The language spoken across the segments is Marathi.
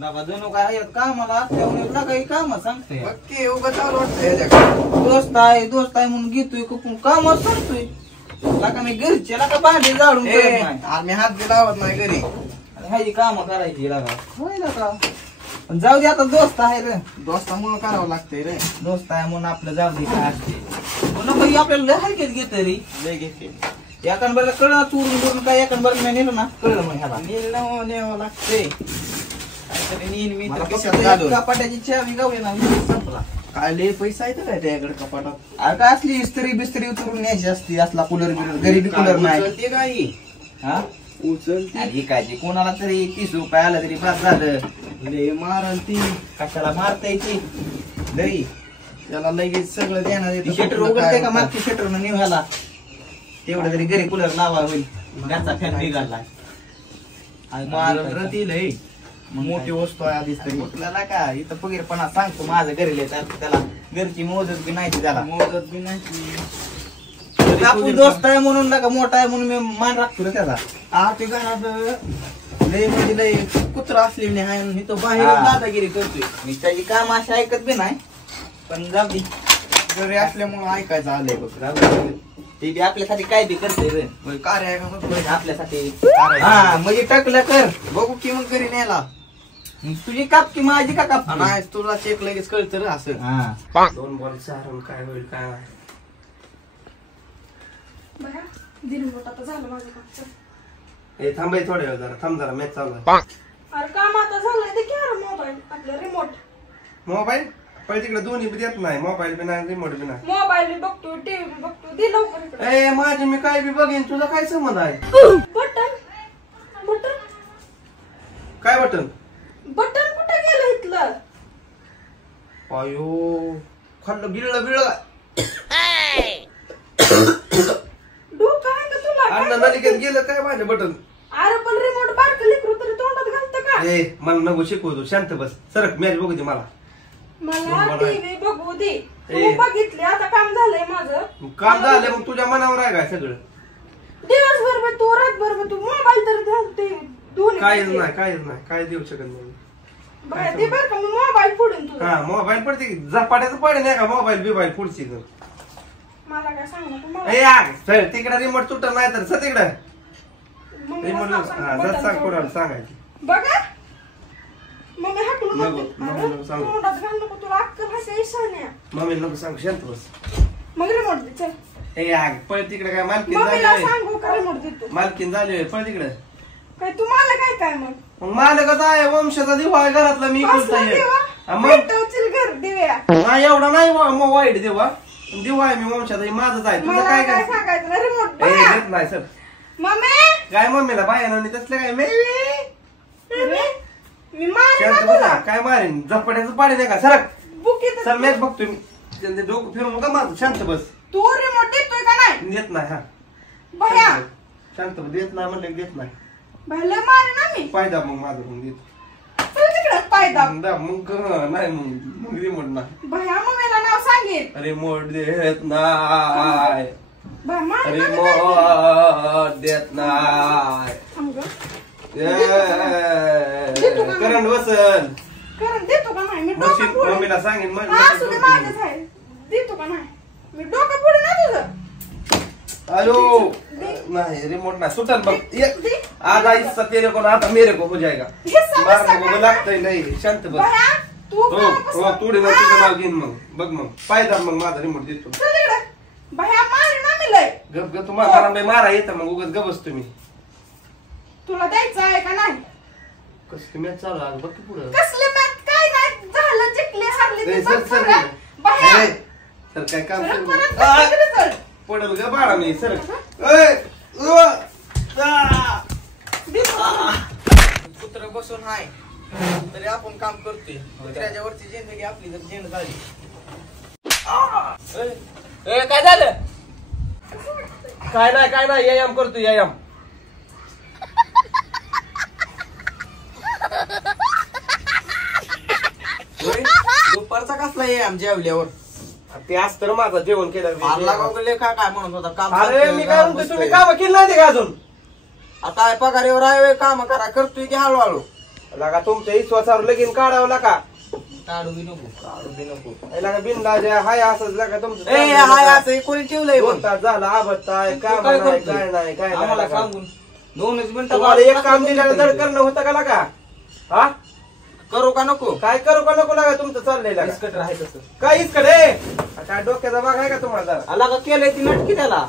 लगा जणू काय आहेत कामाला असल्यावर काही काम सांगतोय नक्की उगा चालू वाटतं दोस्त आहे म्हणून घेतोय कुठून काम सांगतोय लका मी घरचे लका भांडे जाळून करत नाही आम्ही हात बी लावत नाही घरी ह्याची काम करायची लगा होय लका जाऊ दे आता दोस्त आहे रे दोस्तामुळे करावं लागतंय रे दोस्त आहे म्हणून आपलं जाऊ दे काय असते पुन्हा आपल्याला लय हलकेत घेत रे लय घेते एकांबरला कळलं चुरून करून काय एकांबरला नाही नेलं ना कळलं मग ह्याला न्यावं लागते कपाट्याची चावी गाव ना संपला काय लय पैसा येतो काय त्याकडे कपाटात अरे काय असली इस्त्री बिस्त्री उतरून न्यायची असती असला कूलर बिलर गरीबी कूलर नाही उचलते काही हा उचलते ही काय कोणाला तरी 30 रुपये आलं तरी बस झालं लय मारल ती कशाला मारता येते लई त्याला लगेच सगळं देणार शटर उघडते का मागची शटर निघाला तेवढं तरी घरी कूलर लावा होईल घरचा फॅन बिघडला मारल रती लय मोठी वस्तू आहे आधीच तरी कुठला का इथं फकीरपणा सांगतो माझं घरी त्याला घरची मोदत बी नाही त्याला मोदत बी नाही आपण दोस्त आहे म्हणून नका मोठा आहे म्हणून मी मान राखतो रे त्याचा ते घरात लय म्हणजे लय कुत्रा असलेली आहे आणि तो बाहेर दादागिरी करतोय मी त्याची काम अशी ऐकत बी नाही पण जाऊ दे घरी असल्यामुळे ऐकायचं आलंय बघ ते बी आपल्यासाठी काय बी करते रे कार्य आहे का बघ आपल्यासाठी हा म्हणजे टाकलं कर बघू की मग घरी न्यायला तुझी काप की माझी का काप नाही तुला चेक लगेच कळतं रे असं हा 2 बॉल सारून काय होईल काय झालं माझं काम हे थांबाय थोड्या वेळ जरा थांब जरा मॅच चालू आहे अरे काम आता झालंय ते घ्या मोबाईल आपलं रिमोट मोबाईल पहिले तिकडे दोन्ही बी देत नाही मोबाईल बी नाही रिमोट बी नाही मोबाईल बी बघतो टीव्ही बी बघतो दे लवकर इकडे ए माझी मी काय बी बघेन तुझा काय संबंध आहे बटन बटन काय बटन बटन कुठे गेलं इथलं अयो खाल्लं गिळलं बिळलं डोकं आहे का तुला अन्न नलिकेत गेलं काय माझं बटन अरे पण रिमोट बारकं लेकरू तरी तोंडात घालतं का ए मला नको शिकवू तू शांत बस सरक मॅच बघू दे मला मला टीव्ही बघू दे ए. तू बघितले आता काम झालंय माझं काम झालं मग तुझ्या मनावर आहे काय सगळं दिवसभर बी तू रातभर बी तू मोबाईल तर घालते दोन्ही काहीच नाही काय देऊ शकत नाही बरं ते बरं का मी मोबाईल फोडून तुझा हा मोबाईल पडते की झपाट्याचं पडे नाही का मोबाईल बिबाईल पुढची मला काय सांग ना तुम्हाला ए यार सर तिकडे रिमोट तुटत नाही तर सर तिकडे मग रिमोट मला सांग, हा बटन जर सांग सोड. कोणाला सांगायची बघा मम्मी हाकलून नको, म्हणते, नको, अरे, नको सांगू. तोंडात घाल नको तुला अक्कल हसाय शान्या मम्मी नको सांग शांत बस मग रिमोट दे चल ए यार पळ तिकडे काय मालकीन मम्मीला झाली सांगू का रिमोट देतो मालकीन झाली पळ तिकडे काय तुम्हाला काय काय मग मग मालकच आहे वंशाचा दिवा आहे घरातला मी कसला बोलताय देवा मग पेटवशील घर दिव्या नाही एवढा नाही मग वाईट देवा दिवा आहे मी वंशाचा हे माझंच आहे तुझं मला काय काय काय सांगायचं ना रिमोट ए बघा देत नाही सर मम्मी काय मम्मीला बायानं तसलं काय अरे, मी मारे शांत ना बसा तुला काय मारेन झपाट्याचं पाडे नाही का सरक बुकीत सर मॅच बघतोय मी त्यांचे डोकं फिरून का माझं शांत बस तू रिमोट देतोय का नाही देत नाही हा भया शांत बस देत नाही म्हणलं देत नाही भले मारे ना मी फायदा मग माझं मग देतो चल तिकडे पायदा मग नाही मग रिमोट नाही भया मम्मीला नाव सांगेल रिमोट देत नाही भया मारे ना मी काय केलं? रिमोट देत नाही थांब गं. करंट बसल कारण देतो का नाही मी मशीन डोकं फोडून मम्मीला सांगेन हा, असू दे माझ्याच आहे देतो का नाही मी डोकं फोडून ना तुझं अयो नहीं रिमोट ना सुटन बघ ये आधा हिस्सा तेरे को ना आता मेरे को हो जाएगा हिस्सा मारने बसा को लागतंय नाही शांत बस भया तू हो हो तुडे ना तुझं नाव घेईन मग बघ मग पायदा मग माझा रिमोट देतो भया मारे ना मी लय गप ग तुम्हाला मला मारा येतं मग उगाच गबस तुम्ही तुला द्यायचं आहे का नाही कसं मॅच चालू आहे बघ की पुढं कसले मॅच काय नाही झालं जिंकले हारले ते ए, सर, बघ सर, सगळं. भया ए, सर काय काम परत करू परत आ, परत result. पडल ग बाळा मी सर कुत्र बसून हाय तरी आपण काम करतोय कुत्र्याच्या वरची जिंदगी आपली जर झेंड झाली काय झालं काय नाही व्यायाम करतो व्यायाम दुपारचा कसला आहे आम जेवल्यावर ते आज तर माझं जेवण केलं मारला गावले काय काय म्हणत होता काम अरे मी काय म्हणतो तुम्ही काम केलं नाही का अजून आता पगारीवर आहे काम करा करतोय की हळूहळू लागा तुमच्या विश्वासावर लगीन काढावं लागा. काढू बी नको. लागा बिनला जे हाय असंच लागा तुमचं. ए हाय असं कोणी ठेवलंय पण? तास झाला आबताय काम काय नाही करतोय? काय नाही काय आम्हाला नाही लागा. सांगून 2च मिनिटं तुम्हाला एक काम दिलेलं जड करणं होतं का लागा? हा करू का नको? काय करू का नको लागा तुमचं चाललंय लागा. बिस्कट राहाय तसं काय इसकडे काय डोक्याचा भाग आहे का तुम्हाला जरा? आला का केलंय ती नटकी त्याला.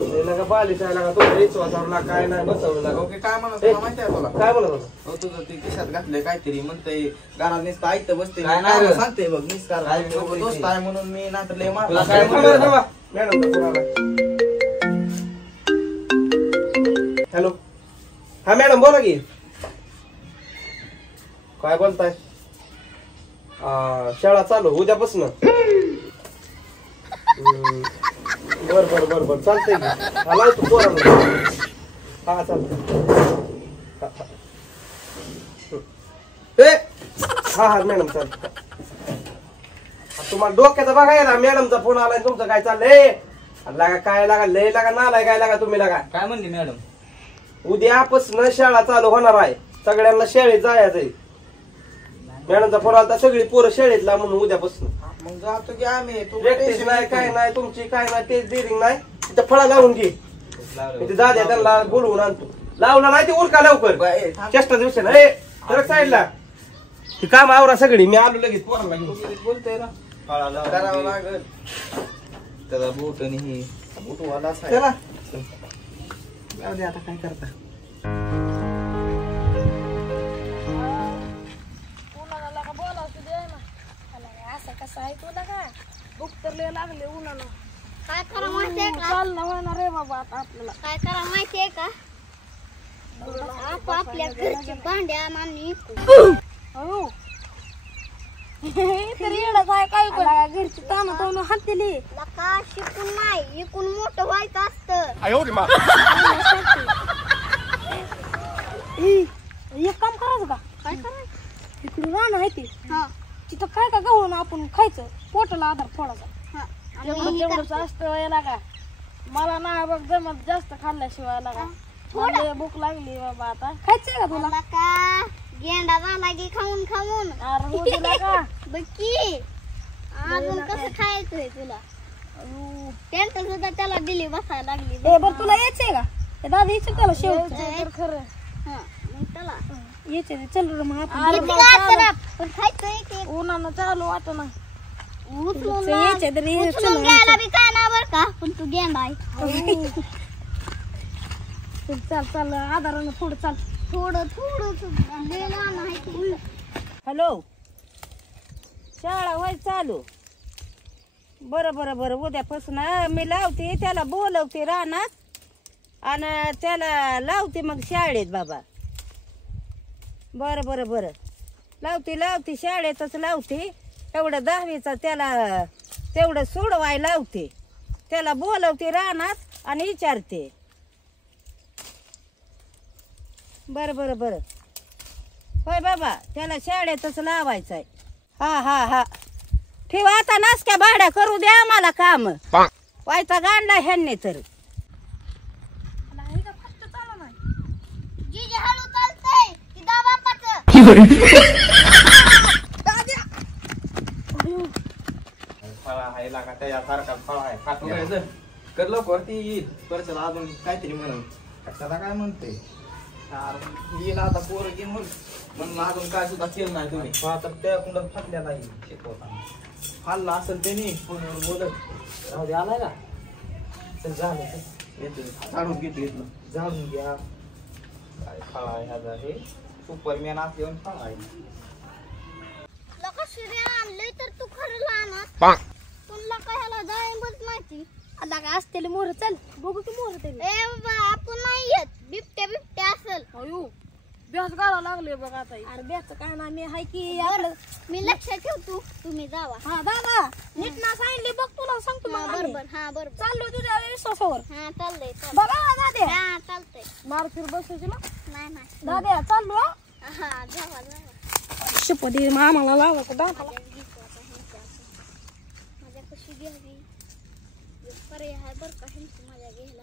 हे लागा बालिश आहे लागा तुमच्या विश्वासावर लागा काय नाही बसवलं लागा. ओके काय म्हणत तुला माहिती आहे तुला? काय बोलत होता? हो तुझं ते खिशात घातलंय काहीतरी म्हणतंय घरात नुसतं आयतं बसते. काय नाही रे. सांगते बघ निस्कार काय बोलतोय दोस्त ते? आहे म्हणून मी नाहीतर लय मार. तुला काय थांबा, थांबा. मॅडम फोन आलाय. हॅलो हा मॅडम बोला की. काय बोलताय? शाळा चालू उद्यापासून. बर चालतंय की. आला तू पोरांना. हा चालतंय. हा मॅडम चालतंय. तुम्हाला डोक्याचा बघायला मॅडमचा फोन आलाय तुमचं काय चाललंय? लागा काय लागा लय लागा नालाय काय लागा तुम्ही लागा. काय म्हणली मॅडम? उद्यापासून शाळा चालू होणार आहे. सगळ्यांना शाळेत जायचंय. मॅडमचा फोन आला सगळी पोरं शाळेतला म्हणून उद्यापासून. मग जातो की आम्ही. तू प्रॅक्टिस नाही काय नाही तुमची काय नाही तेच डिरिंग नाही. तिथं फळा लावून घे. तिथे दाद्या त्यांना बोलवून आणतो. लावला नाही ते उरका लवकर. चेष्टा दिवशी ना तर साईडला ती काम आवरा सगळी. मी आलो लगेच पोरांना घेऊन. बोलतोय ना करावं लागल त्याला बोट आणि हे उठवायला चला जाऊ दे आता काय करता. उन्हाळ्याला का बोलावं दे ना. आला असं कसं आहे तुला का भूक तर लय लागले उन्हानं. काय करा माहितीये का? चालणं होणार रे बाबा आता आपल्याला. काय करा माहितीये का? आपल्या घरचे भांडे आणि अयो तरी येणं काय काय घरची ताना ताना हातली. लका शिकून नाही इकून मोठं व्हायचं असतं. एक काम करायचं का? काय करायचं? इकडून राहणं आहे ते हा तिथं काय का गहून आपण खायचं पोटाला आधार थोडासा. हा जेवढं तेवढंच असतं याला का मला ना बघ जमत जास्त खाल्ल्याशिवाय लागा. मला भूक लागली बाबा आता खायचंय का तुला? लका गेंडा झाला की खाऊन खाऊन अरे हो तुला का बक्की अजून कसं खायचंय तुला? टेंट सुद्धा त्याला दिली बसायला लागली. ए बरं तुला यायचंय का? ते दादा यायचं त्याला शेवटचं खरं हा मग त्याला यायचंय चल रे मग किती काय करा, पण खायचंय ते उन्हानं चालू वाटत ना उचलून यायचंय तरी उचलून घ्यायला बी काय ना बर का, पण तू गेंडा आहे. चाल चाल आधारानं पुढं चाल. थोडं थोडं लहान आहे ते. हॅलो शाळा व्हाय चालू. बरं बरं बरं उद्यापासून मी लावते त्याला बोलवते रानात आणि त्याला लावते मग शाळेत बाबा. बरं बरं बरं लावते लावते शाळेतच लावते. एवढं 10वीचा त्याला तेवढं सोडवाय लावते. त्याला बोलवते रानात आणि विचारते. बरं बरं बरं होय बाबा त्याला शाळेतच लावायचं आहे. हा हा हा ठेवा आता. नासक्या भाड्या करू द्या आम्हाला काम. व्हायचा गांडला ह्यांनी तर. जी हळू चालतंय की दाबा पाच. फळा आहे लागा त्याच्यासारखा फळा आहे. खातो काय कर लवकर ती येईल. परत अजून काहीतरी म्हणून कशाला काय म्हणते येईल आता पोरं घेऊन म्हणून अजून काय सुद्धा केलं नाही तुम्ही. आता त्या कुंडात फाटल्या नाही शिकवता. फाडला असेल त्यांनी फोनवर बोलत राहू दे आलाय का? चल झालं येतो काढून घेतलं. जाऊन घ्या. काय फळा आहे ह्याचा हे सुपरमॅन असल्यावर फळा आहे. लका शिर्या आणलंय तर तू खरं लहान तुला काय ह्याला जाईंबच माहिती. आला का असतेले मोर चल बघू की मोर ते. ए बाबा आपण नाही येत. बिबट्या असेल. अयो ब्यास गाला लागले बघ आता. अरे ब्याच काय ना मी हाय की आपलं मी लक्षात ठेवतो. तुम्ही जावा. हा दादा नीट ना सांगितले बघ तुला सांगतो मग आम्ही. बरोबर हा बरोबर चाललो तुझ्या विश्वासावर. हा चाललंय चाललंय. बघा दादे हा चालतंय. मार फिर बसायची ना नाही नाही दाद्या चाललो हा. हा जावा जावा. शपथ आम्हाला लावायचं दाखला. माझ्या कशी घ्यावी पर्याय आहे बरं का ह्यांची माझ्या घ्यायला.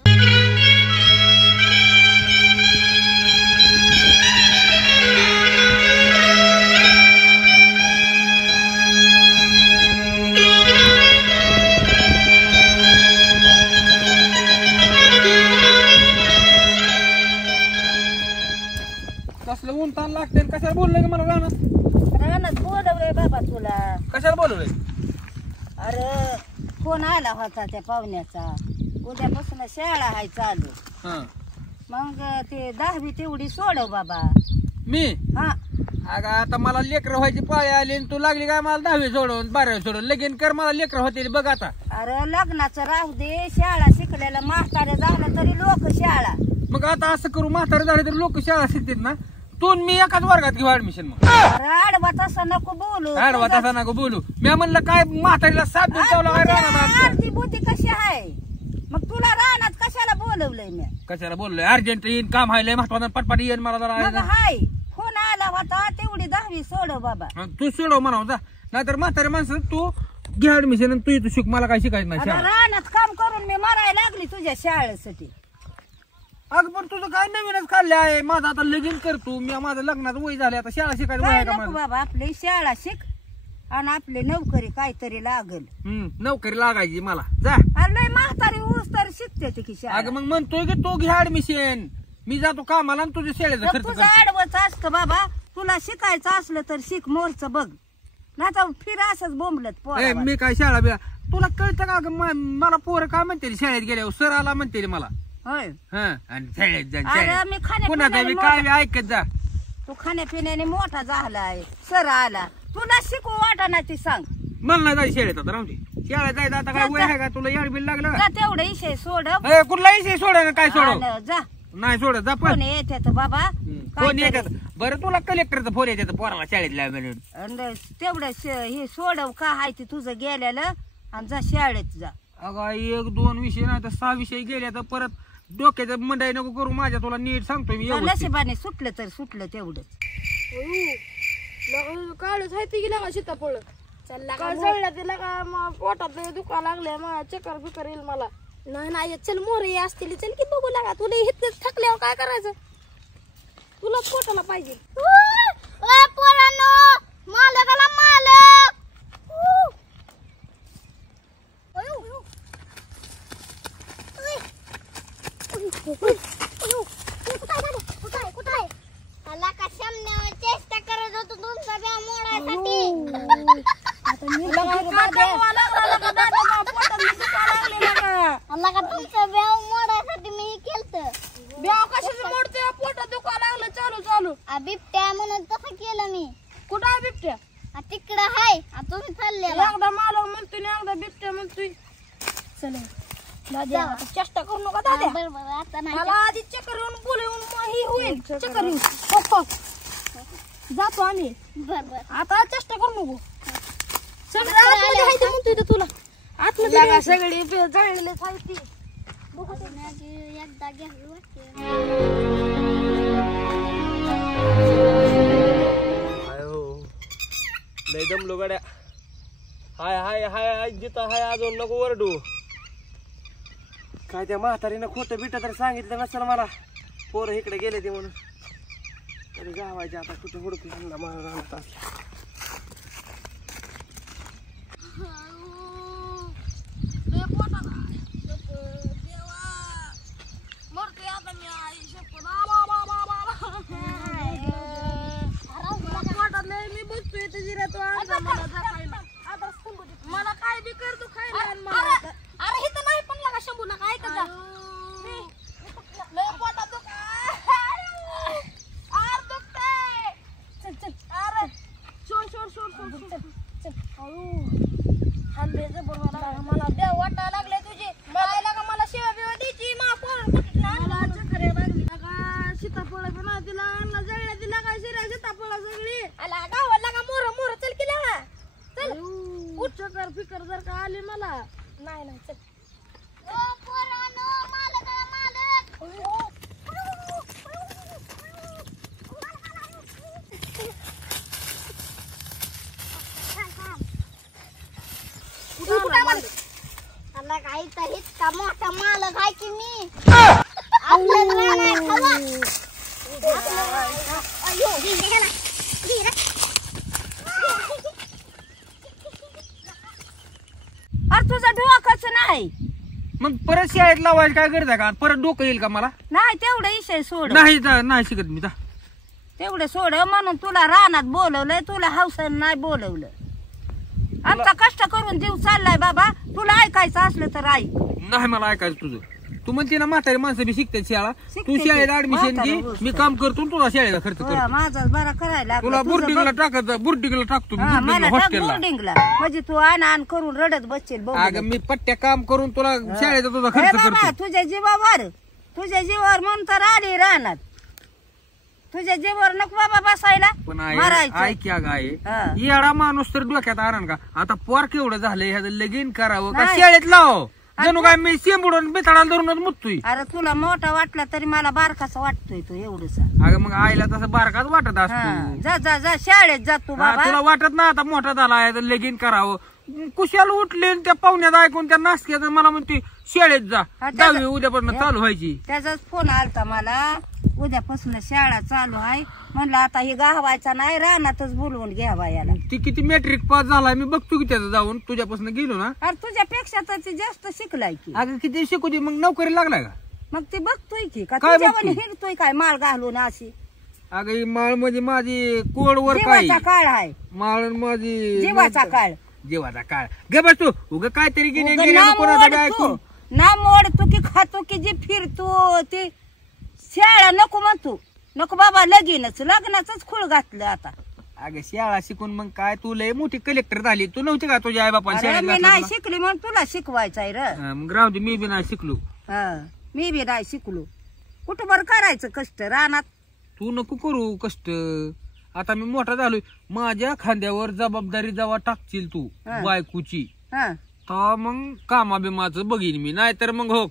असते कशाला बोललं मला रानात बोलवलंय बाबा तुला. कशाला बोलवलंय? अरे फोन आला होता त्या पाहुण्याचा, उद्यापासून शाळा आहे चालू. मग ते 10वी तेवढी सोडव बाबा. मी हा अगं आता मला लेकर व्हायची पाळी आली आणि तू लागली काय मला 10वी सोडून 12वी सोडून लगीन कर मला लेकर होते बघ आता. अरे लग्नाचं राहू दे, शाळा शिकलेला म्हातारे झालं तरी लोक शाळा. मग आता असं करू म्हातारे झाले तरी लोक शाळा शिकतात ना, तू मी एकाच वर्गात घेऊ ऍडमिशन. मग अरे आडवा तसा नको बोलू. आडवा तसा नको बोलू. मी म्हणलं काय म्हातारीला साथ अर्धी बुद्धी कशी आहे, मग तुला रानात कशाला बोलवलंय मी? कशाला बोललोय? अर्जंट येईन काम आहे महत्वाचं पटपट येईन मला मग जरा. हाय फोन आला होता तेवढी 10वी सोडव बाबा. तू सोडव म्हणाव जा, नाहीतर म्हातारे माणसं तू घे ऍडमिशन तू इथं शिक, मला काय शिकायचं नाही. आता रानात काम करून मी मरायला लागली तुझ्या शाळेसाठी. अगं पण तुझं काय नवीनच खाल्ले आहे. माझं आता लगीन करतो मी, माझं लग्नाचं वय झाले, आता शाळा शिकायचं वय काय आहे का नको माझं? बाबा, आपली शाळा शिक आणि आपली नोकरी काहीतरी लागल. नोकरी लागायची मला जा. अरे लय म्हातारी ऊस तर शिकते की शाळा. अगं मग म्हणतोय की तू घे ऍडमिशन, मी जातो कामाला आणि तुझ्या शाळेचा तर खर्च तुझं करतो. आडवच असतं बाबा, तुला शिकायचं असलं तर शिक, मोरचं बघ, नाही तर फिर असंच बोंबलत ए, पोरावर. मी काय शाळा बिळा तुला कळतं का? अगं मला पोरं काय म्हणते शाळेत गेल्यावर सर आला म्हणते मला. होय हं, आणि शाळेत जा अरे मी पुन्हा मी काय बी ऐकत जा. तू खाण्यापिण्याने मोठा झालाय, सर आला तुला शिकू वाटा ना ती सांग. मला नाही जायचं शाळेत आता, राहू दे. शाळेत जायचं आता काय वय आहे का तुला? याड बिल लागलं जा तेवढा विषय सोड. का? कुठला विषय सोडा ना, काय सोडव आलं, जा नाही सोडत जा पण. कोण येतात बाबा फोन येतात. बरं तुला कलेक्टरचा फोन येतात पोराला शाळेत लावून. आणि तेवढं हे सोडव का हाय ते तुझं गेलेलं, आणि जा शाळेत जा. अगं 1-2 विषय नाही तर 6 विषय गेले तर परत डोक्याचं मंडाई नको करू माझ्या. तुला नीट सांगतोय मी व्यवस्थित. नशिबाने सुटलं तर सुटलं तेवढंच. काळच आहे ती गेला सीताफळ जळल्या तिला का पोटात दुखा लागले, मला चक्कर बिकर येईल मला. नाही चल मोरे असतील, चल की बघू लागा. तुला इथं थकल्यावर काय करायचं? तुलाच पोटाला पाहिजे. पोरांनो, मालकाला मालक. कुठे मला कशाने चेष्टा करत होतो तुमचा ब्याव मोडायसाठी. मला का तुमचा ब्याव मोडायसाठी मी केलत. ब्याव कशाचं मोडते? पोटात दुखा लागलं चालू. बिबट्या म्हणून तसं केलं मी. कुठं आहे बिबट्या? तिकडं हाय, तुम्ही चाललेला. एकदा मालक म्हणतोय आणि एकदा बिबट्या म्हणतोय. चल दादा चेष्टा करू नका दादा. बरोबर आता नाही. मला आधी चक्कर येऊन बोलवून ही होईल चक्कर येऊन. हो. जातो आम्ही. बरोबर आता चेष्टा करू नको. म्हणतोय तुला आतमध्ये सगळी जळलेले साहित्य एकदा घ्यावी वाटते. लय दमलो गड्या. हाय हाय हाय हाय जिथं हाय अजून नको वरडू. काय त्या म्हातारीनं खोटं बिट तर सांगितलं नसेल मला, पोरं इकडे गेले ते म्हणून. तरी गावायचे आता कुठं हुडकू मला. मी बघतोय मला काय बी कर तू खायला. अरे हे तर नाही पण लागा शंभू नका ऐकत जा. पोटात चल अरे सोड हल्ले जबर मला देव वाटायला लागले तुझे. मला शिवा बिवा द्यायची मला चक्कर लागली का? सीताफळ पण नाही तिला आणला, जळल्या तिला काय शिरा सीताफळ सगळी आला गावात लागा. मोर चल की लागा. चल चक्कर फिकर जर का आली मला. नाही चल. पोरांनो, मालकाला मालक. मला काही तर इतका मोठा मालक आहे की मी. आपलं राहणार खावा. अयो अरे तुझं डोकंच नाही. मग परत शाळेत लावायचं काय गरज आहे का? परत डोकं येईल का मला? नाही तेवढा विषय सोड. नाही शिकत मी. तेवढं सोड म्हणून तुला रानात बोलवलंय, तुला हौसन नाही बोलवलं. आमचा कष्ट करून जीव चाललाय बाबा. तुला ऐकायचं असलं तर ऐक. नाही मला ऐकायचं तुझं. तू म्हणते ना म्हातारी माणसं बी शिकतात शाळा. तू शिकते शाळेत ती. ऍडमिशन घे, म्हातारी मी काम करतो आणि तुला शाळेला खर्च करतो. माझा बरा करायला तुला लागला. बोर्डिंगला टाकायचं, बोर्डिंगला टाकतो मी, मला बोर्डिंगला, टाक हॉस्टेलला. बोर्डिंगला. म्हणजे तू आण करून रडत बसशील बघू. अगं मी पट्ट्या काम करून तुला शाळेचा तुझा अरे खर्च बाबा, करतो. तुझ्या जीवावर म्हणून तर आली रानात. तुझ्या जीवावर नको बाबा बसायला. पण मारायचं. ऐक या गाय, हा. येडा माणूस तर डोक्यात आरण का. आता पोर केवढं झालंय, ह्याचं लगीन करावं का नाही. शाळेत लाव. जणू काय मी शेंबुडून बिथाडाला धरूनच मुततोय. अरे तुला मोठा वाटला तरी मला बारकासा वाटतोय तो एवढसा. अगं मग आईला तसं बारकाच वाटत हा, असतो. जा जा जा शाळेत जा तू हा, बाबा. तुला वाटत ना आता मोठा झालाय तर लगीन करावं. कुशाला उठले आणि त्या पाहुण्यात ऐकून त्या नासक्याचं मला म्हणते शाळेत जा. हा, त्याचं- 10वी उद्यापासून चालू व्हायची. त्याचाच फोन आलता मला. उद्यापासून शाळा चालू आहे म्हणलं आता हे गावायचा नाही रानातच बोलवून घ्यावा याला. ती किती मॅट्रिक पास झालाय मी बघतो की त्याचं जाऊन. तुझ्यापासून गेलो ना. अरे तुझ्यापेक्षा तर ती जास्त शिकलाय की. अगं किती शिकू दे, मग नोकरी लागलाय का. मग ती बघतोय की का काय तुझ्यावानी बघतोय? हिंडतोय काय माळ घालून अशी. अगं ही माळ म्हणजे माझी कोडवर काय जीवाचा काळ आहे. माळ माझी जीवाचा काळ. जीवाचा काळ. गे बस तू उग काहीतरी गेले उगा गेले नाम कोणाचं बी ओढतो. ऐकून. नाम ओढतो की खातो की जी फिरतो ती शाळा नको म्हणतो. नको बाबा लगीनच लग्नाच खूळ घातलं आता. अगं शाळा शिकून मग काय तू लय मोठी कलेक्टर झाली. तू नव्हती का तुझ्या आई बापा अरे शाळेत मी नाही घातलं तुला? शिकली म्हणून तुला शिकवायचंय र. मग राहू दे, मी बी नाही शिकलो. मी बी नाही शिकलो. कुठं बरं करायचं कष्ट रानात. तू नको करू कष्ट. आता मी मोठा झालोय. माझ्या खांद्यावर जबाबदारी जेव्हा टाकशील तू हा. बायकोची, हा तर मग कामा बिमाचं बघीन मी. नाहीतर मग हो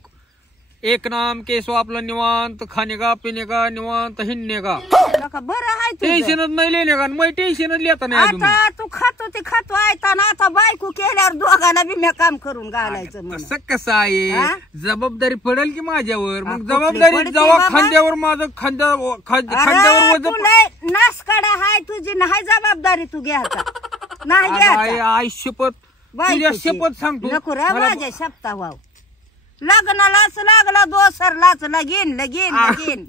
एक नाम केसो आपलं निवांत, खाणे का पिणे का निवांत, हिंडणे का. नका बरं आहे तुझं. टेन्शनच नाही लिहिले का. मग टेन्शनच लिहिता नाही अजून. आता तू खातो ते खातो ऐकताना आता बायको केल्यावर दोघांना बी मी काम करून घालायचं म्हणून. कसं कसं आहे, हा? जबाबदारी पडेल की माझ्यावर. हा, मग कुठली जबाबदारी पडते जेव्हा बाबा? खांद्यावर माझं खांद्यावर अरे, वजन तू लय नासकाडा हाय तुझी नाही जबाबदारी तू घ्यायचा नाही घ्यायचा. आई शपथ, तुझ्या बायकोची. शपथ सांगतो. नको रे मला- माझ्या शपथा वाव. लग्नालाच लागला दोसरलाच लगीन लगीन आ. लगीन.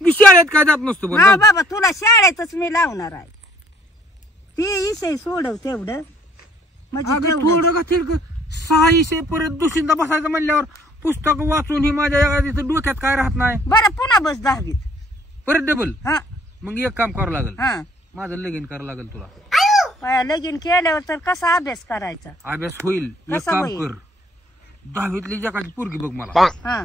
मी शाळेत काय जात नसतो पण हा जाऊ. बाबा तुला शाळेतच मी लावणार आहे. ती विषय सोडव तेवढं म्हणजे अगं तेवढंच. थोडं का तिरकं 6 विषय परत दुसरीदा बसायचं म्हणल्यावर पुस्तक वाचून ही माझ्या तिथं डोक्यात काय राहत नाही. बरं पुन्हा बस 10वीत. परत डबल. हा मग एक काम करावं लागेल, हा माझं लगीन करावं लागेल तुला. बाया, लगीन केल्यावर तर कसा अभ्यास करायचा. अभ्यास होईल. एक कसा काम होईल? कर, 10वीतली जगाची पोरगी बघ मला. हा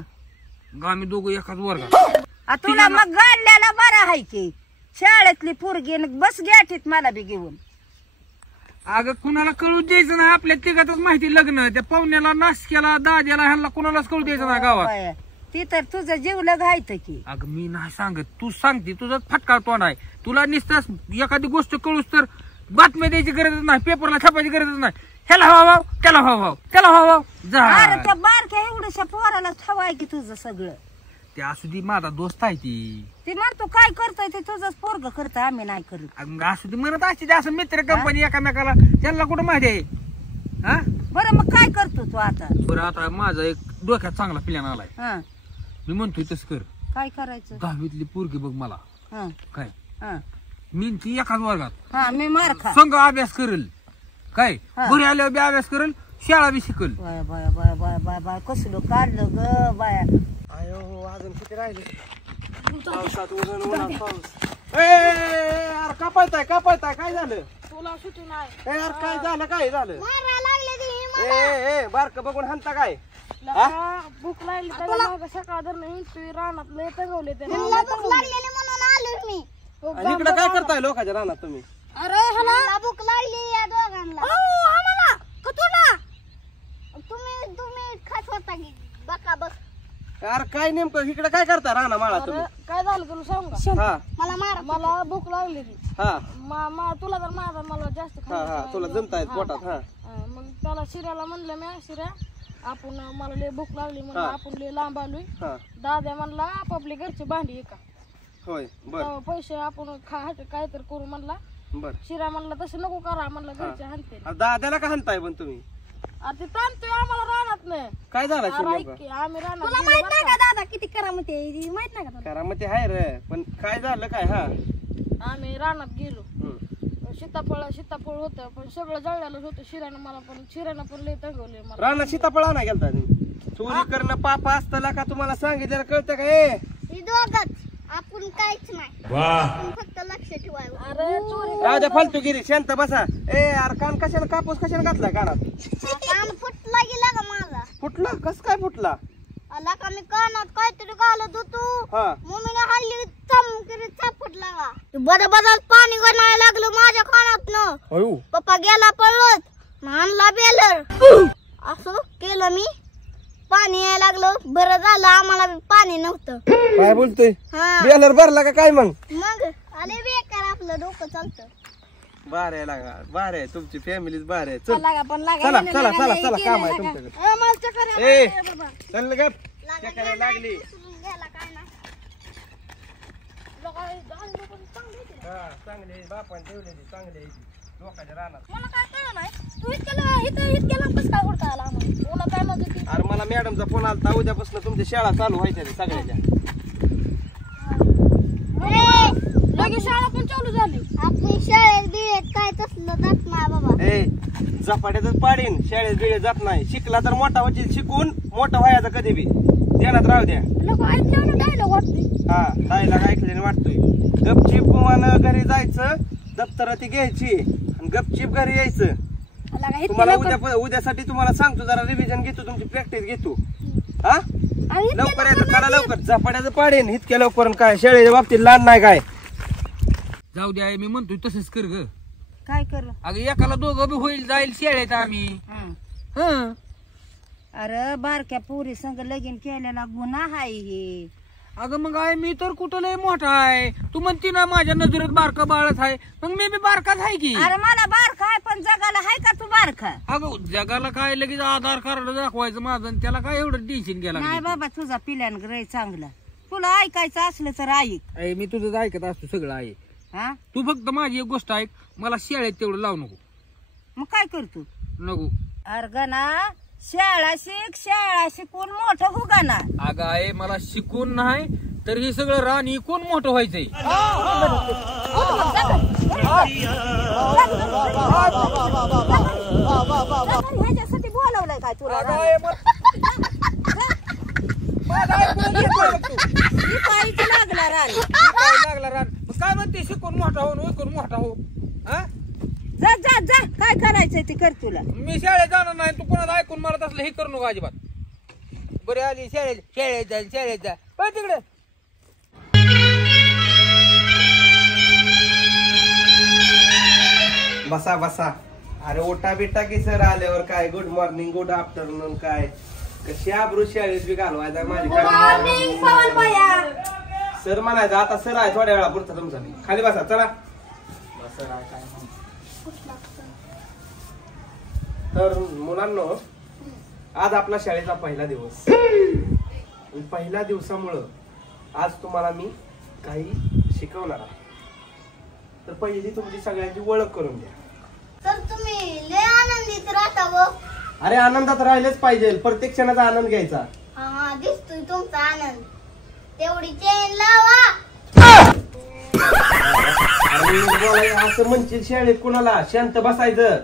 आम्ही दोघं एकाच वर्गात. तुला मग गाडल्याला बरं आहे की शाळेतली पोरगी न बस गॅठीत मला बी घेऊन. अगं कुणाला कळू द्यायचं नाही. आपल्या तिघातच माहिती लग्न. त्या पाहुण्याला नासक्याला दाद्याला ह्यांना कुणालाच कळू द्यायचं नाही गावात. बाया, ती तर तुझं जीव घायत की. अगं मी नाही सांगत, तू सांगते. तुझं फटका तोंड आहे. तुला नुसतं एखादी गोष्ट कळूच तर बातम्या द्यायची गरजच नाही, पेपरला छापायची गरजच नाही. ह्याला व्हाव, त्याला व्हाव, त्याला व्हाव. अरे जा त्या बारक्या एवढ्याशा पोराला ठवाय की तुझं सगळं. ते असू दे, माझा दोस्त आहे ती. ती म्हणतो काय करतोय ते तुझंच पोरग करतोय आम्ही नाही करत. अगं मग असू दे म्हणत असते ते. असं मित्र कंपनी एकामेकाला त्यांना कुठं माहिती आहे. हा बरं मग काय करतो तू आता. बरं, आता माझा एक डोक्यात चांगला प्लॅन आलाय. हा मी म्हणतोय तसं कर. काय करायचं. 10वीतली पोरगी बघ मला. हा काय हा मी न ती एकाच वर्गात हा मी मार खा. संघ अभ्यास करेल. काय हा. घरी आल्यावर बी अभ्यास करेल, शाळा बी शिकल. Bye bye bye bye bye bye कसलं काढलं ग बाया. अयो अजून किती राहिले. पावसात उन्हाळा उन्हाळा पाऊस. यार कापायताय काय झालं. तुला सुटी नाही. ए यार काय झालं काय झालं. मारा लागले ती ए बारक बघून हाणता काय. भूक लागली त्याला मग सकाळ धरून हिंडतोय रानात लय तगवले त्याने. मला भूक लागलेली म्हणून आलो मी. आणि इकडं काय करताय लोकांच्या रानात तुम्ही. अरे मला भूक लागली या दोघांना. आम्हाला कतुला तुम्ही खात होता की बका बघ. यार काय नेमकं इकडे काय करता राना माळा तुम्ही. काय झालं तुला सांगू का. हा मला मारा. मला भूक लागली ती. हा तुला तर माझा मला जास्त हा हा तुला जमतायत पोटात. हा मग त्याला शिऱ्याला म्हणलं मी शिऱ्या आपण मला लय भूक लागली म्हणलं हा. आपण लय लांब आलोय. हा दादा म्हणला आपापली घरची भांडी एका होय बर तेव्हा पैसे आपण काय तर करू म्हणला. बर. शिरा म्हणला तसं नको करा म्हणलं घरचे हाणते. दाद्याला का हाणताय पण तुम्ही. अरे ते ताणतोय आम्हाला रानात नाही. काय झालं अरे ऐक नेमकं. की, आम्ही रानात तुला गेलो माहित बरं नाही का. का दादा किती करामती आहे माहित नाही का तुला. करा मग ते हाय रे पण काय झालं काय. हा आम्ही रानात गेलो. सीताफळ होतं पण सगळं जळलेलं होतं. शिऱ्यानं पण लय तंगवले मला. रानात सीताफळ आणा गेलता चोरी करणं पाप असतं का तुम्हाला सांगितलं कळतं का? ही दोघच आपण काहीच नाही. आपण फक्त लक्ष ठेवायचं. अरे चोरी राहू द्या फालतूगिरी, शांत बसा. अरे कान कशाला कापूस कशाला घातला कानात? कान फुटला गेला का माझा? फुटला? कस काय फुटला? आला का मी कानात काहीतरी घालत होतो. हा मम्मीने हल्ली चमकीने फुटला का? बरोबर पाणी गळायला लागलं माझ्या कानातनं. पप्पा गेला पळत आणला बेलर. असं केलं मी. पाणी यायला लागलं. बरं झालं आम्हाला पाणी नव्हतं. काय बोलतोय? हा बेलर भरला का काय? मग आले बेकार आपलं डोकं चालतं. बारे लागा बारे, तुमची फॅमिलीच बारे. चल लागा पण लागा. चला चला चला चला, काम आहे तुमच्याकडे. मला चक्कर ए यायला बाबा. चल गप, चक्कर लागली. गेला काय ना हा चांगले बापान ठेवलेली, चांगले लोकांच्या रानात. मला काय कळलं नाही. तू इतक्या लांब कसं काय उडता आला आम्हाला? तुला काय म्हणत होती? अरे मला मॅडमचा फोन आलता, उद्यापासून तुमच्या शाळा चालू व्हायच्या रे सगळ्याच्या. लगेच शाळा पण चालू झाली. आपण शाळेत बिळेत काय तसलं जात नाही बाबा. ए झपाट्यातच पाडीन, शाळेत बिळे जात नाही. शिकला तर मोठा व्हायची, शिकून मोठा व्हायचा कधी बी. ध्यानात राहू द्या. लोक ऐकल्यावर डायलॉग वाटते. हा ताईला ऐकल्याने वाटतोय. गपचीप गुमानं घरी जायचं, दप्तर ती घ्यायची आणि गपचीप घरी यायचं. तुम्हाला उद्यासाठी तुम्हाला सांगतो, जरा रिव्हिजन घेतो, तुमची प्रॅक्टिस घेतो. हा लवकर यायचं, चला लवकर. झपाट्याचं पाडीन इतक्या लवकर. काय शाळेच्या बाबतीत लहान नाही काय? जाऊ द्या, मी म्हणतोय तसंच कर ग. काय करू? अगं एकाला दोघं बी होईल, जाईल शाळेत आम्ही. हं. अरे बारक्या पोरी संग लगीन केलेला गुन्हा हाय हे. अगं मग आहे मी तर कुठं लय मोठा आहे. तू म्हणती ना माझ्या नजरेत बारका बाळच आहे, मग मी बी बारकाच आहे की. अरे मला बारखा आहे पण जगाला हाय का तू बारखा? अगं जगाला काय लगेच आधार कार्ड दाखवायचं माझं आणि त्याला काय एवढं टेन्शन गेला? नाही बाबा, तुझा पिल्यान रे चांगला. तुला ऐकायचं असलं तर ऐक. मी तुझं ऐकत असतो सगळं आहे. हा तू फक्त माझी एक गोष्ट ऐक, मला शाळेत तेवढं लावू नको. मग काय करतो? नको. अरे गाना शाळा शिक, शाळा शिकून मोठं हो गाना. अगं आहे मला शिकून नाही तर हे सगळं रान इकून मोठं व्हायचंय. ह्याच्यासाठी बोलावलंय काय तुला? लागला रान. लागला रान. काय म्हणते शिकून मोठा हो, इकून मोठा हो. हा जा जा जा, काय करायचंय ते कर तुला. मी शाळेत जाणार नाही. तू कोणाला ऐकून मारत असलं हे करू नको अजिबात. बरे आली शाळेत जा पण तिकडे. बसा बसा. अरे ओटा बिटा की सर आल्यावर काय गुड मॉर्निंग गुड आफ्टरनून काय कशी आबरू शाळेत बी घालवायचा माझी सर म्हणायचं. आता सर आहे थोड्या वेळा पुरता तुमचा. खाली बसा चला. तर मुलांनो, आज आपला शाळेचा पहिला दिवस. पहिल्या दिवसामुळं आज तुम्हाला मी काही शिकवणार आहे. तर पहिली तुमची सगळ्यांची ओळख करून द्या. तर तुम्ही लय आनंदित राहता व. अरे आनंदात राहिलेच पाहिजे, प्रत्येक क्षणाचा आनंद घ्यायचा. हा दिसतोय तुमचा आनंद. तेवढी चेन लावा. असं म्हणशील शाळेत कुणाला? शांत बसायचं,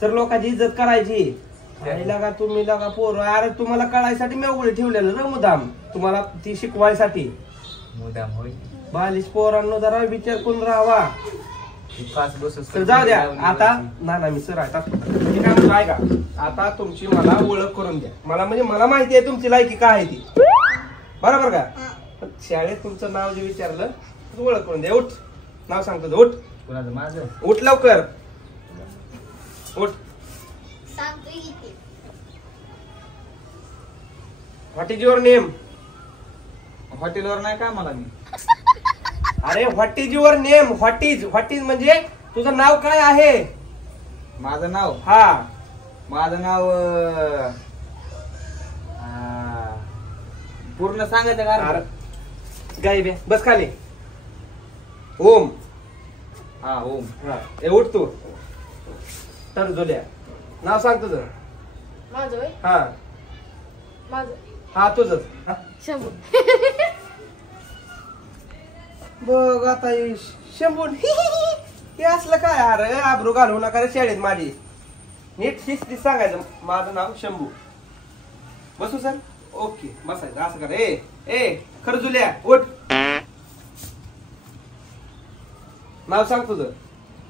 सर लोकांची इज्जत करायची. लगा तुम्ही लगा पोर. अरे तुम्हाला कळायसाठी मी उघडे ठेवलेलं ना मुदाम, तुम्हाला ती शिकवायसाठी. मुदाम होय. बालिश पोरांनो जरा विचार करून राहावा. तर जाऊ द्या आता. ना मी सर आता मी काय म्हणतो ऐका. आता तुमची मला ओळख करून द्या. मला म्हणजे मला माहिती आहे तुमची लायकी काय आहे ती, बरोबर का? शाळेत तुमचं नाव जे विचारलं ओळख करून द्या. उठ, नाव सांगतो. उठ. कुणाचं? माझं. उठ लवकर उठ. सांगतोय किती. What is your name? हॉटेलवर नाही का मला? मी अरे what is your name? What is म्हणजे तुझं नाव काय आहे? माझं नाव? हा माझं नाव पूर्ण सांगायचं का? गायबे बस खाली. ओम. हा ओम. हा उठ तू. तर जोल्या नाव सांग तुझं. माझं होय? हा माझं हा तुझंच. शंभू. बघ आता शंभू हे असलं काय? अरे आबरू घालू नका रे शाळेत माझी. नीट शिस्ती सांगायचं माझं नाव शंभू. बसू सर? ओके बसायचं. असं करा. ए खरजुल्या उठ. नाव सांग तुझं.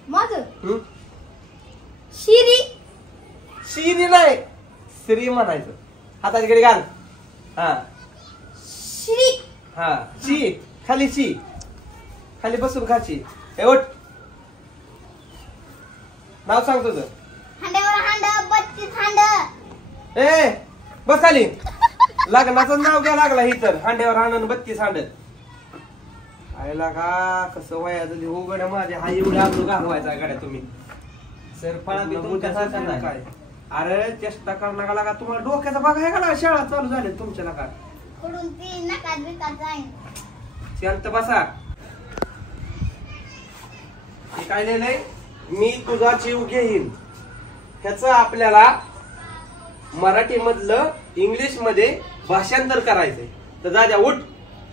माझं शिरी. शिरी नाही श्री म्हणायचं. हाताची कडे घाल. हा श्री. हा शी खाली शी खाली बसून खाची. ए उठ. नाव सांग तुझं. हांड्यावर हांड 32 हांड. ए बस खाली. लग्नाचं नाव घ्या लागला ही तर. हांड्यावर हांड 32 हांड. आयला का कसं वयाचं उघड्या माझ्या हा एवढ्या आबरू घालवायचा गाड्या तुम्ही. सर फळा बी तुमच्यासारखं नाही. काय अरे चेष्टा करणार लागा. तुम्हाला डोक्याचा भाग आहे का लागा? शाळा चालू झाली तुमच्या लागा. कडून ती नकात बिकात जाईन. शांत बसा. हे काय लिहिलंय? मी तुझा जीव घेईन. ह्याच आपल्याला मराठी मधलं इंग्लिश मध्ये भाषांतर करायचंय. तर जा उठ.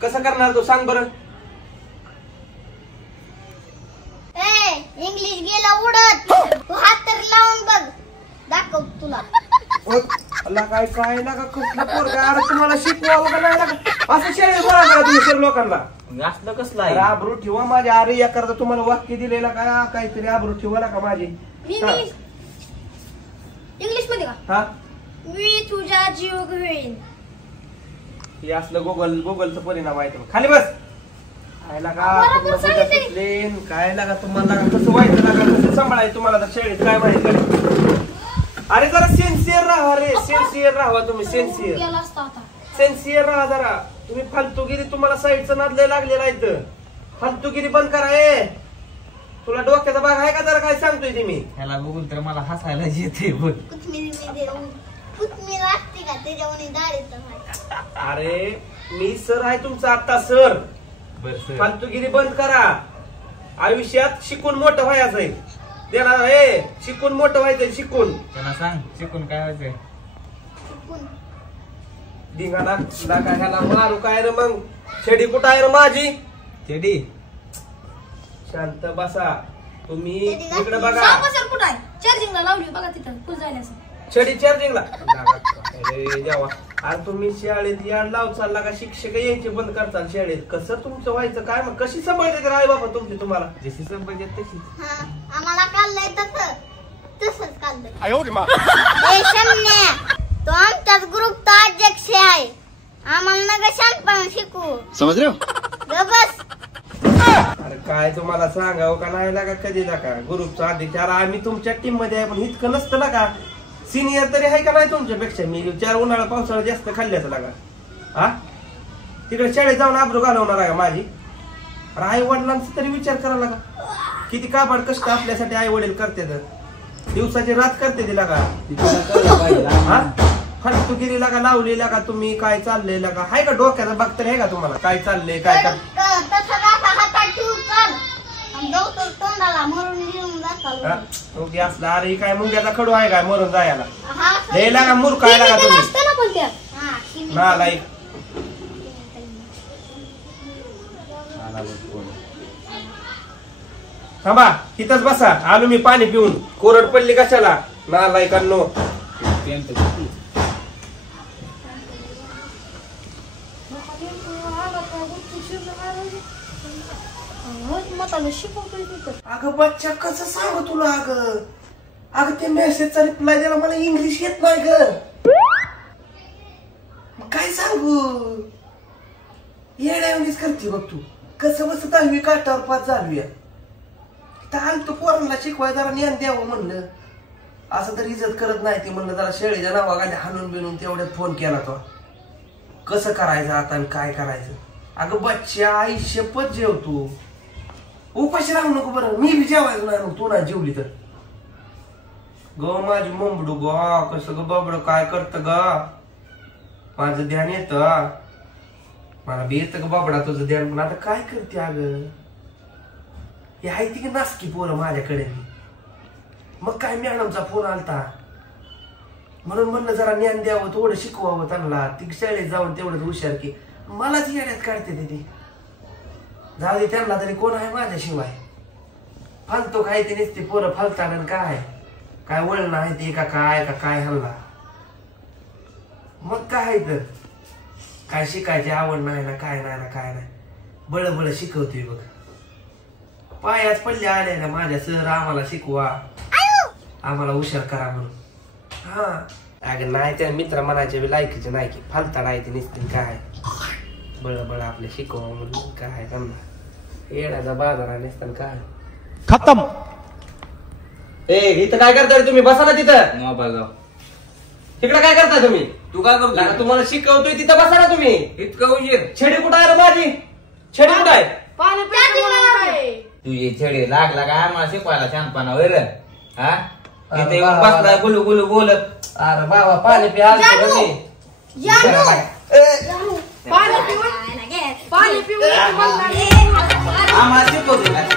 कसं करणार तो सांग बरं. इंग्लिश गेला उडत. तू हात तर लावून बघ. दाखव तुला. काय काय लागा कसलं पोरगा. अरे तुम्हाला शिकवावं का नाही लागा? असं शाळेत बोला करा तुम्ही सर लोकांना. असलं कसलं अरे आहे? आबरू ठेवा माझ्या. अरे या करता तुम्हाला वाक्य दिलेला का काहीतरी आबरू ठेवाला का माझी. मी इंग्लिश मध्ये का? हा मी तुझा जीव घेईन. हे असलं गुगलचं परिणाम आहे. खाली बस. काय लागा तुम्हाला कुठं सुचलेन? काय लागा तुम्हाला लागा कसं व्हायचं लागा कसं सांभाळायचं तुम्हाला तर शाळेत काय माहिती. अरे जरा सेन्सियर राहा रे. सेन्सियर राहा तुम्ही. सेन्सियर गेला असता आता. सेन्सियर राहा जरा तुम्ही. फालतूगिरी तुम्हाला साईडचं नाद लय लागलेला आहे. फालतूगिरी बंद करा. तुला डोक्याचा भाग आहे का जरा? काय सांगतोय ते मी. ह्याला बघून तर मला हसायला येते. कुठमीर असते का त्याच्यावर दाढीचं. अरे मी सर आहे तुमचा आता सर. बर सर. फालतूगिरी बंद करा. आयुष्यात शिकून मोठं व्हायचंय. देणार शिकून मोठं व्हायचंय. शिकून त्यांना सांग शिकून काय व्हायचंय. धिंगाणा लागा ह्याला मारू काय रे मग. छेडी कुठं आहे रे माझी. चेडी शांत बसा तुम्ही. इकडे बघा. सर कुठं आहे? चार्जिंगला लावली बघा तिथं. कुठं जायला असं. छडी चार्जिंगला. अरे देवा. अरे तुम्ही शाळेत याड लाव चालला का? शिक्षक यायचे बंद करताल शाळेत. कसं तुमचं व्हायचं काय? मग कशी सांभाळते आई बाबा तुमची तुम्हाला? जशी संपत्ती तशी. आम्हाला काढलंय तसंच काढलंय. तो आमच्याच ग्रुपचा अध्यक्ष आहे. आम्हाला नका शांतपणे शिकू. समज रे. बस. अरे काय तुम्हाला सांगावं का नाही लागा कधी लागा ग्रुपचा अध्यक्ष. अरे आम्ही तुमच्या टीम मध्ये आहे पण इतकं नसतं लागा. सिनियर तरी आहे का नाही तुमच्यापेक्षा? मी 4 उन्हाळा पावसाळा जास्त खाल्ल्याचं लागा. हा तिकडे शाळेत जाऊन आबरू घालवणार आहे माझी. अरे आई वडिलांचा तरी विचार करावा लागा. किती काबाड कष्ट आपल्यासाठी आई वडील करते. दिवसाची रात करते ती लागा. हा फालतूगिरी लागा लावली लागा तुम्ही. काय चाललंय लागा? हाय का डोक्याचा बघ तर आहे का तुम्हाला काय चाललंय काय कर. तोंडाला मरून घेऊन जातो. ओके असला. अरे काय मुंग्याचा खडू आहे काय मरून जायला? हे लागा मूर्ख आहे लागा तुम्ही. नालायक. थांबा तिथंच बसा. आलो मी पाणी पिऊन. कोरड पडली कशाला नालायकांनो. अगं बच्चा कसं सांग तुला. अगं ते मेसेजचा रिप्लाय द्यायला मला इंग्लिश येत नाही ग. काय सांगू. येड्यावणीच करते बघ तू. कसं बस 10वी काटावर पास झाली. आलतो पोरांना शिकवाय जरा ज्ञान द्यावं म्हणलं. असं तर इज्जत करत नाही ती म्हणलं. जरा शेळीच्या नावाखाली हाणून बिनून तेवढ्यात फोन केला तो. कसं करायचं आता आणि काय करायचं. अगं बच्चा आई शपथ जेव तू. उपाशी राहू नको बरं. मी बी जेवायचं नाही मग तू नाही जेवली तर. ग माझी मुंबडू ग कसं ग बाबड काय करत ग. माझं ध्यान येत. मला बी येतं ग बाबडा तुझं ध्यान. पण आता काय करते अगं. हे आहे ती की नासकी पोरं माझ्याकडे. मग काय मॅडमचा फोन आलता म्हणून म्हणलं जरा ज्ञान द्यावं थोडं शिकवावं त्यांना. ती शाळेत जाऊन तेवढंच हुशार की मलाच येण्यात काढते ते. जाऊ दे त्यांना तरी कोण आहे माझ्याशिवाय. फालतो काय ते नसते पोरं फालतात काय काय वळण आहे ते का काय हल्ला मग काय तर काय शिकायची आवड नाही ना काय नाही बळ शिकवतोय बघ पायाच पडले आल्या माझ्या सर आम्हाला शिकवा आम्हाला हुशार करा म्हणून हा अगं नाही त्या मित्र म्हणायचे लायकीचे नाही की फालताड आहे ते नसते काय बळ आपले शिकवा म्हणून काय त्यांना येण्याचा बाजार नसताना काय खतम. इथं काय करताय तुम्ही बसा ना तिथं मोबाईल जाऊ तिकडे काय करताय तुम्ही तू काय करतो तुम्हाला शिकवतोय तिथं बसा ना तुम्ही इतकं उशीर छेडी कुठं आहे रे माझी छेडी कुठं आहे पाणी प्यायचं म्हणून काय? तुझे छेडे लागला काय आम्हाला शिकवायला शांतपणा होय रे हा इथे येऊन बसलाय गुलू गुलू बोलत अरे बाबा पाणी प्या पाणी पिऊन आम्हाला शिकवतो